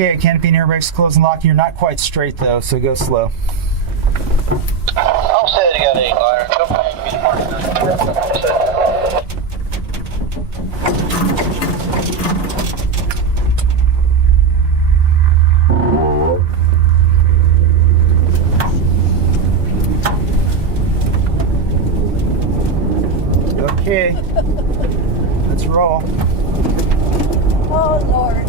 Okay, canopy and air brakes close and lock. You're not quite straight though, so go slow. I'll say it again, glider. Okay, let's roll. Oh, Lord.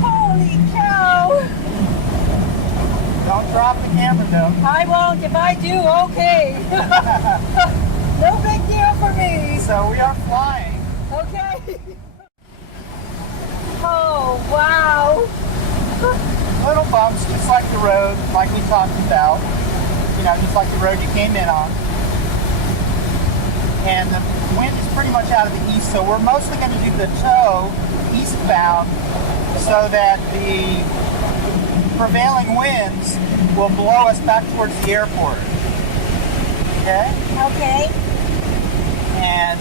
Holy cow. Don't drop the camera though. I won't. If I do, okay. No big deal for me. So we are flying. Okay. Oh, wow. Little bumps, just like the road, like we talked about. You know, just like the road you came in on. And the wind is pretty much out of the east, so we're mostly going to do the tow eastbound so that the prevailing winds will blow us back towards the airport. Okay? Okay. And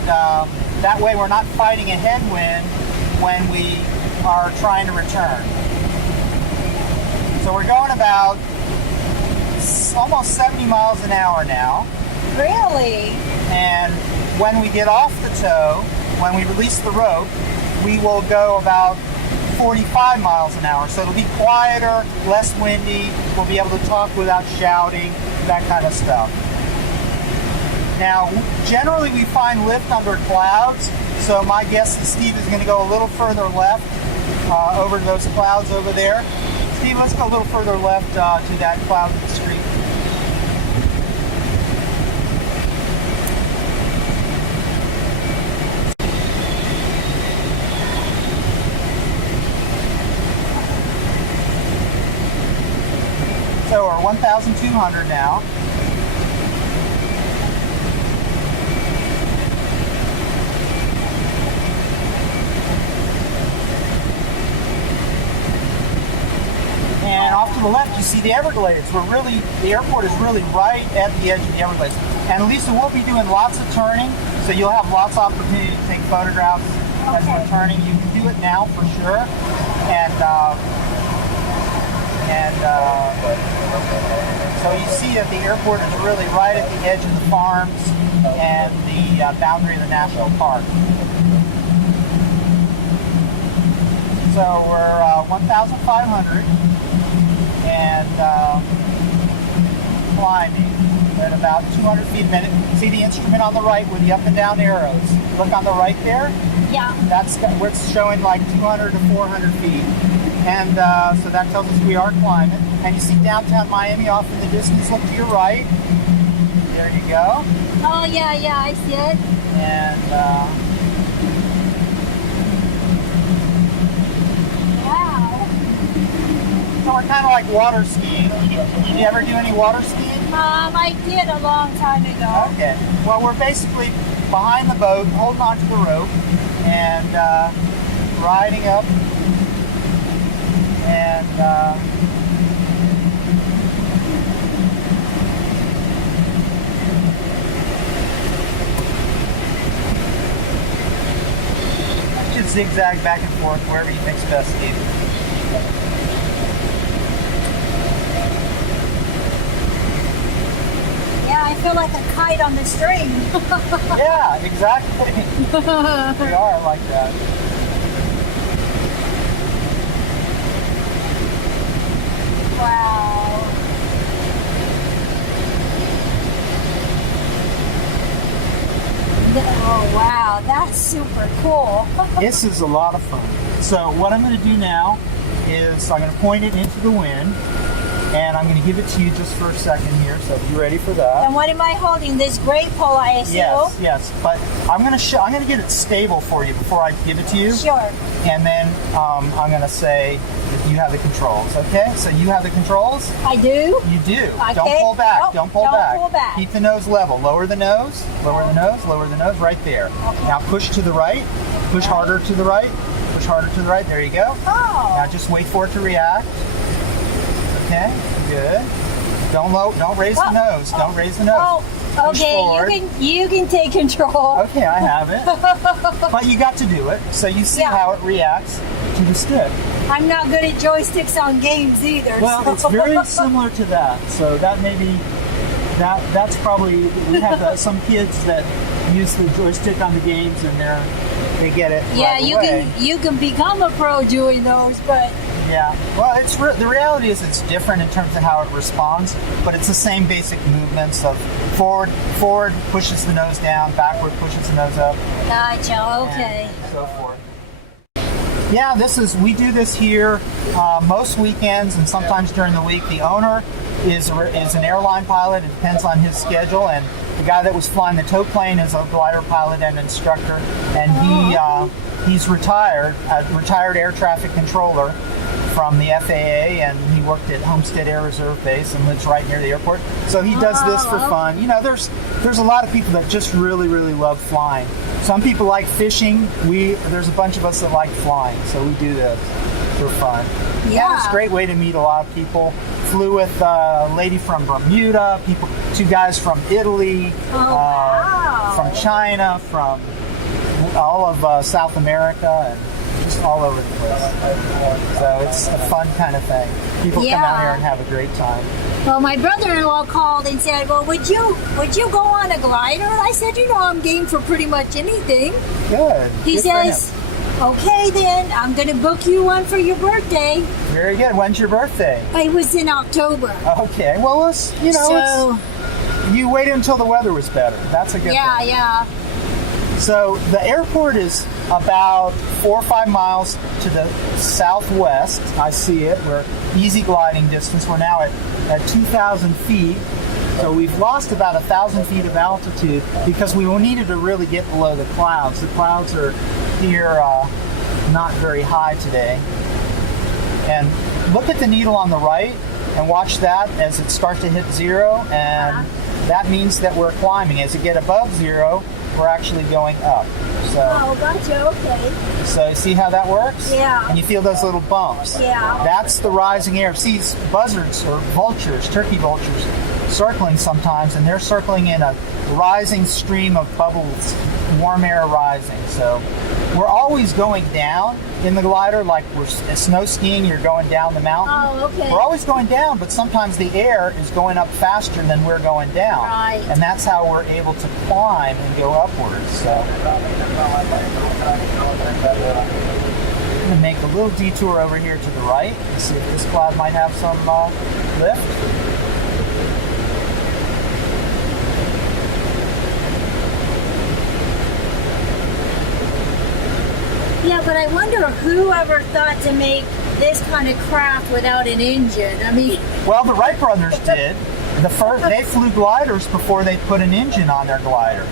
that way we're not fighting a headwind when we are trying to return. So we're going about almost 70 miles an hour now. Really? And when we get off the tow, when we release the rope, we will go about 45 miles an hour. So it'll be quieter, less windy. We'll be able to talk without shouting, that kind of stuff. Now, generally we find lift under clouds, so my guess is Steve is going to go a little further left over those clouds over there. Steve, let's go a little further left to that cloud street. So we're 1,200 now. And off to the left, you see the Everglades. The airport is really right at the edge of the Everglades. And Lisa, we'll be doing lots of turning, so you'll have lots of opportunity to take photographs as we're turning. You can do it now for sure. So you see that the airport is really right at the edge of the farms and the boundary of the national park. So we're 1,500 and climbing at about 200 feet a minute. See the instrument on the right with the up and down arrows. Look on the right there? Yeah. That's where it's showing like 200 to 400 feet. And so that tells us we are climbing. And you see downtown Miami off in the distance. Look to your right. There you go. Oh, yeah, I see it. And Wow. so we're kind of like water skiing. Did you ever do any water skiing? I did a long time ago. Okay. Well, we're basically behind the boat, holding onto the rope, and riding up. And just zigzag back and forth wherever you think's best, Steve. Yeah, I feel like a kite on the string. Yeah, exactly. We are like that. Wow. Oh, wow. That's super cool. This is a lot of fun. So what I'm going to do now is I'm going to point it into the wind, and I'm going to give it to you just for a second here. So be ready for that. And what am I holding? This great pole, I assume? Yes. But I'm going to get it stable for you before I give it to you. Sure. And then I'm going to say that you have the controls. Okay? So you have the controls. I do? You do. Okay. Don't pull back. Nope, Don't pull back. Keep the nose level. Lower the nose. Lower the nose. Lower the nose. Right there. Okay. Now push to the right. Push harder to the right. Push harder to the right. There you go. Oh. Now just wait for it to react. Okay, good. Don't raise the nose. Don't raise the nose. Oh, Push okay. forward. You can take control. Okay, I have it. But you got to do it, so you see how it reacts to the stick. I'm not good at joysticks on games either. Well, so. it's very similar to that. So that may be that's probably we have some kids that use the joystick on the games and they get it. Yeah, right you away. you can become a pro doing those, but Yeah. Well, the reality is it's different in terms of how it responds, but it's the same basic movements of forward pushes the nose down, backward pushes the nose up. gotcha. Okay. And so forth. Yeah, we do this here most weekends and sometimes during the week. The owner is an airline pilot. It depends on his schedule, and the guy that was flying the tow plane is a glider pilot and instructor, and he's retired, a retired air traffic controller from the FAA, and he worked at Homestead Air Reserve Base and lives right near the airport. So he does this for fun. You know, there's a lot of people that just really, really love flying. Some people like fishing. There's a bunch of us that like flying, so we do this for fun. Yeah. And it's a great way to meet a lot of people. Flew with a lady from Bermuda, two guys from Italy, from China, from all of South America, and just all over the place. So it's a fun kind of thing. People come out here and have a great time. Well, my brother-in-law called and said, "Well, would you go on a glider?" And I said, "You know, I'm game for pretty much anything." Good. He Good for says, him. "Okay, then I'm going to book you one for your birthday." Very good. When's your birthday? It was in October. Okay. Well, you waited until the weather was better. That's a good thing. Yeah. So the airport is about 4 or 5 miles to the southwest. I see it. We're easy gliding distance. We're now at 2,000 feet. So we've lost about 1,000 feet of altitude because we needed to really get below the clouds. The clouds are here not very high today. And look at the needle on the right and watch that as it starts to hit zero. And that means that we're climbing. As it get above zero, we're actually going up. So, Gotcha. Okay. so see how that works? Yeah. And you feel those little bumps. Yeah. That's the rising air. See, buzzards or vultures, turkey vultures, circling sometimes, and they're circling in a rising stream of bubbles, warm air rising. So we're always going down in the glider, like we're snow skiing, you're going down the mountain. Oh, okay. We're always going down, but sometimes the air is going up faster than we're going down. Right. And that's how we're able to climb and go upwards. So I'm going to make a little detour over here to the right and see if this cloud might have some lift. Yeah, but I wonder whoever thought to make this kind of craft without an engine. I mean, Well, the Wright brothers did. They flew gliders before they put an engine on their glider.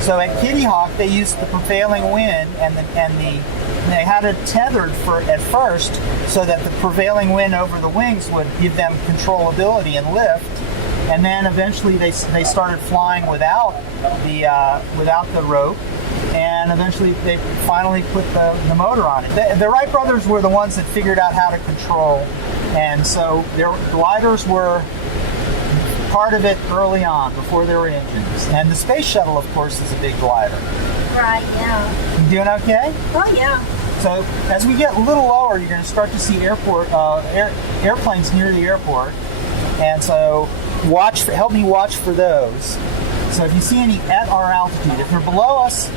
So at Kitty Hawk, they used the prevailing wind they had it tethered at first so that the prevailing wind over the wings would give them controllability and lift. And then eventually they started flying without the rope. And eventually they finally put the motor on it. The Wright brothers were the ones that figured out how to control. And so their gliders were part of it early on, before there were engines. And the space shuttle, of course, is a big glider. right, yeah. You doing okay? Oh, yeah. So as we get a little lower, you're going to start to see airplanes near the airport. And so help me watch for those. So if you see any at our altitude, if they're below us,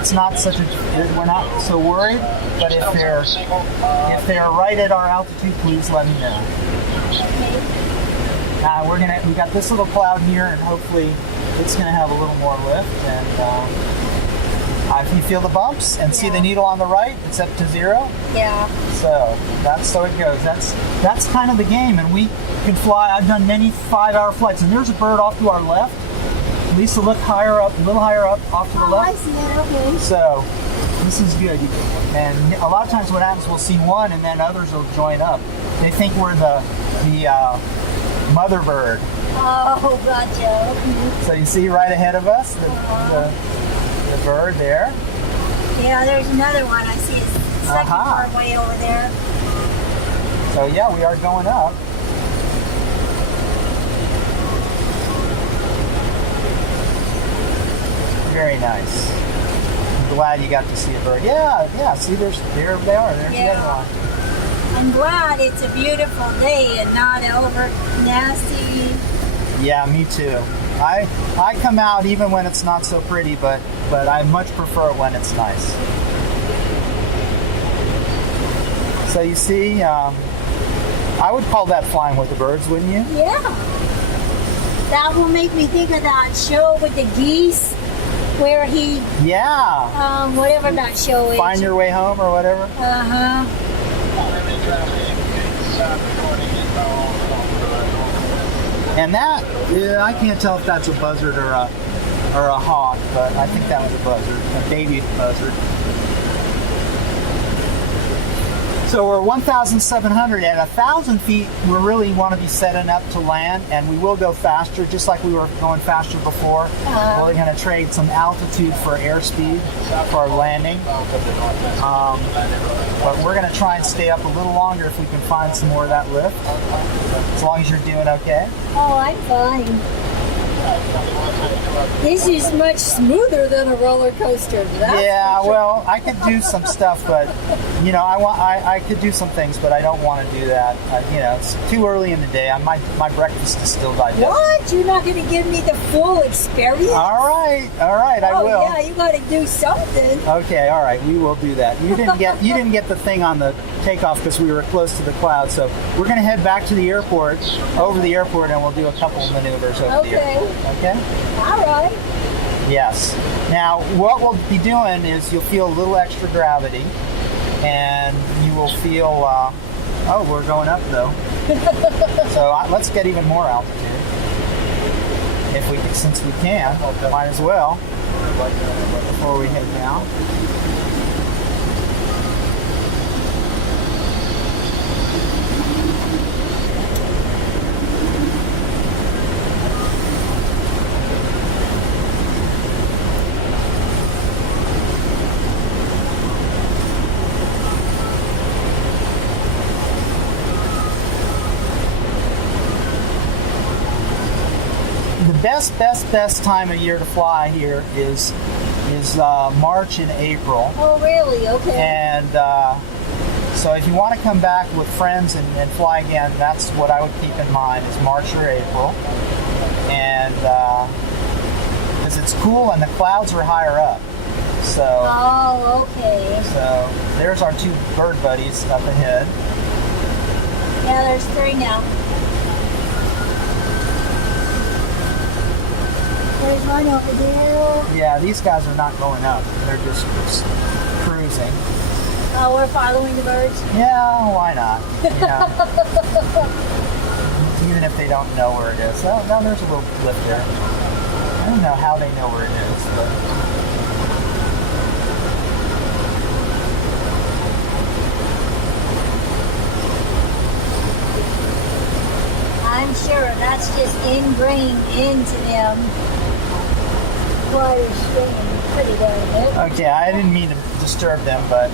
it's not we're not so worried. But if they're right at our altitude, please let me know. We got this little cloud here, and hopefully it's gonna have a little more lift. And if you feel the bumps and see the needle on the right, it's up to zero. Yeah. So it goes. That's kind of the game, and we can fly. I've done many 5-hour flights, and there's a bird off to our left. Lisa, look higher up, a little higher up, off to the left. I see it, okay. So this is good. And a lot of times what happens, we'll see one and then others will join up. They think we're the mother bird. Oh, gotcha. Okay. So you see right ahead of us, the bird there. Yeah, there's another one. I see it's second far way over there. So yeah, we are going up. Very nice. I'm glad you got to see a bird. Yeah. See, there they are. There's the other one. I'm glad it's a beautiful day and not over nasty. Yeah, me too. I come out even when it's not so pretty, but I much prefer it when it's nice. So you see, I would call that flying with the birds, wouldn't you? Yeah. That will make me think of that show with the geese where he, Yeah. whatever that show is. Find Your Way Home or whatever. Uh-huh. And that, I can't tell if that's a buzzard or a hawk, but I think that was a buzzard, a baby buzzard. So we're 1,700 at 1,000 feet. We really want to be setting up to land, and we will go faster, just like we were going faster before. We're going to trade some altitude for airspeed for our landing. But we're going to try and stay up a little longer if we can find some more of that lift. As long as you're doing okay. Oh, I'm fine. This is much smoother than a roller coaster. Yeah, well, I could do some stuff, but I could do some things, but I don't want to do that. It's too early in the day. My breakfast is still digested. What? You're not going to give me the full experience? All right, I will. Oh yeah, you got to do something. Okay, all right, we will do that. You didn't get the thing on the takeoff because we were close to the cloud, so we're going to head back to the airport, over the airport, and we'll do a couple of maneuvers over the airport. Okay. All right. Yes. Now, what we'll be doing is you'll feel a little extra gravity, and you will feel. We're going up though. So let's get even more altitude, since we can. Might as well before we head down. Best time of year to fly here is March and April. Oh, really? Okay. And so if you want to come back with friends and fly again, that's what I would keep in mind, is March or April. And because it's cool and the clouds are higher up. So. Oh, okay. So there's our two bird buddies up ahead. Yeah, there's three now. There's one over there. Yeah, these guys are not going up. They're just cruising. Oh, we're following the birds? Yeah, why not? Even if they don't know where it is. Oh, no, there's a little lift there. I don't know how they know where it is, but... I'm sure that's just ingrained into them. Water's staying pretty darn good. Okay, I didn't mean to disturb them, but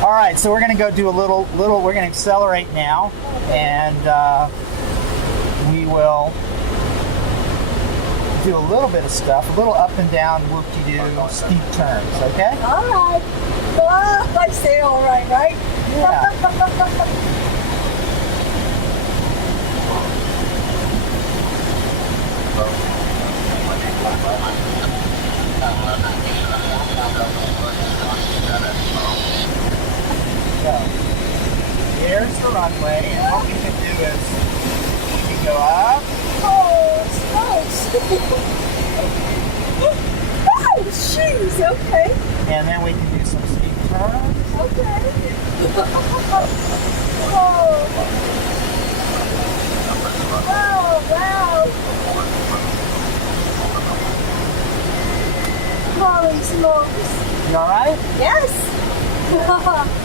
all right. So we're gonna go do a little. We're gonna accelerate now, and we will do a little bit of stuff, a little up and down, whoop-de-doo, steep turns. Okay. All right. Oh, I say all right, right? Yeah. So, here's the runway, and what we can do is we can go up. Oh, it's nice. Oh, jeez, okay. And then we can do some steep turns. Okay. Oh. Wow. Holy smokes. You alright? Yes.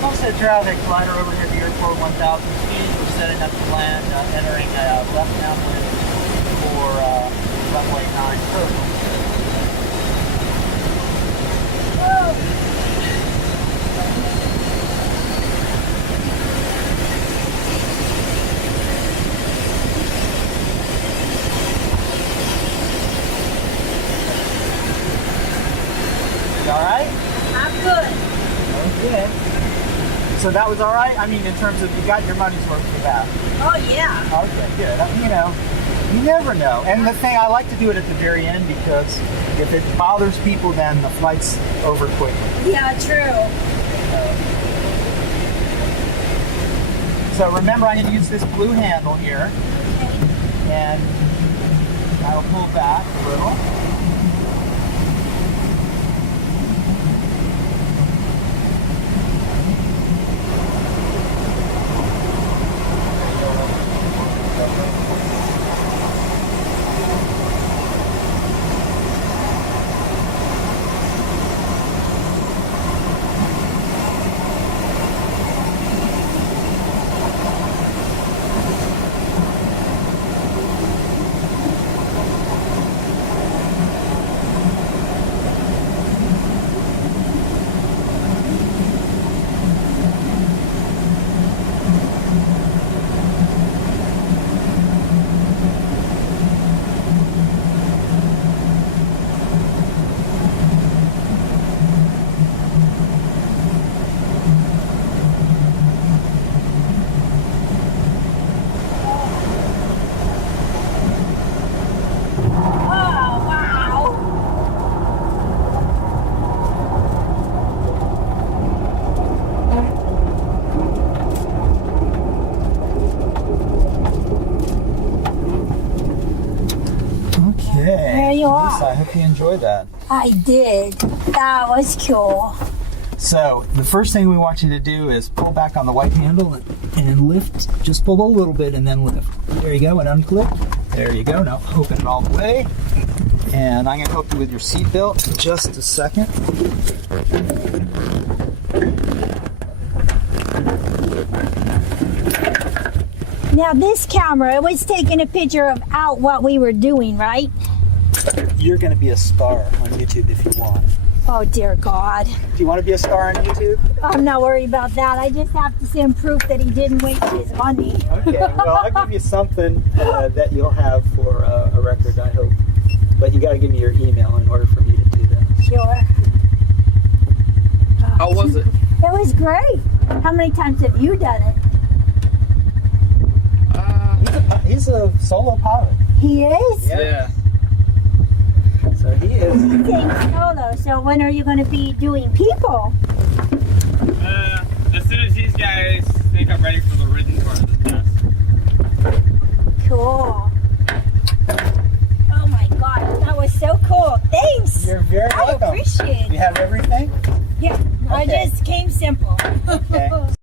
Most of the traffic glider over here at the airport, 1,000 feet. We're setting up to land, entering a left downwind for runway 9 Turkey. So that was all right? I mean, in terms of you got your money's worth for that. Oh yeah. Okay, good. You know, you never know. And the thing, I like to do it at the very end because if it bothers people, then the flight's over quickly. Yeah, true. So remember, I'm going to use this blue handle here, Okay. and that'll pull back a little. Oh wow. Okay. There you are. Lisa, I hope you enjoyed that. I did. That was cool. So the first thing we want you to do is pull back on the white handle and lift. Just pull a little bit and then lift. There you go, and unclip. There you go. Now open it all the way. And I'm going to help you with your seat belt in just a second. Now this camera was taking a picture of out what we were doing, right? You're going to be a star on YouTube if you want. Oh dear God. Do you want to be a star on YouTube? I'm not worried about that. I just have to send proof that he didn't waste his money. Okay, well, I'll give you something that you'll have for a record, I hope. But you got to give me your email in order for me to do that. Sure. How was it? It was great. How many times have you done it? He's a solo pilot. He is? Yeah. So he is. He's saying solo. So when are you going to be doing people? As soon as these guys think I'm ready for the written part of the test. Cool. Oh my God, that was so cool. Thanks. You're very I welcome. appreciate You it. have everything? Yeah, I Okay. just came simple. Okay.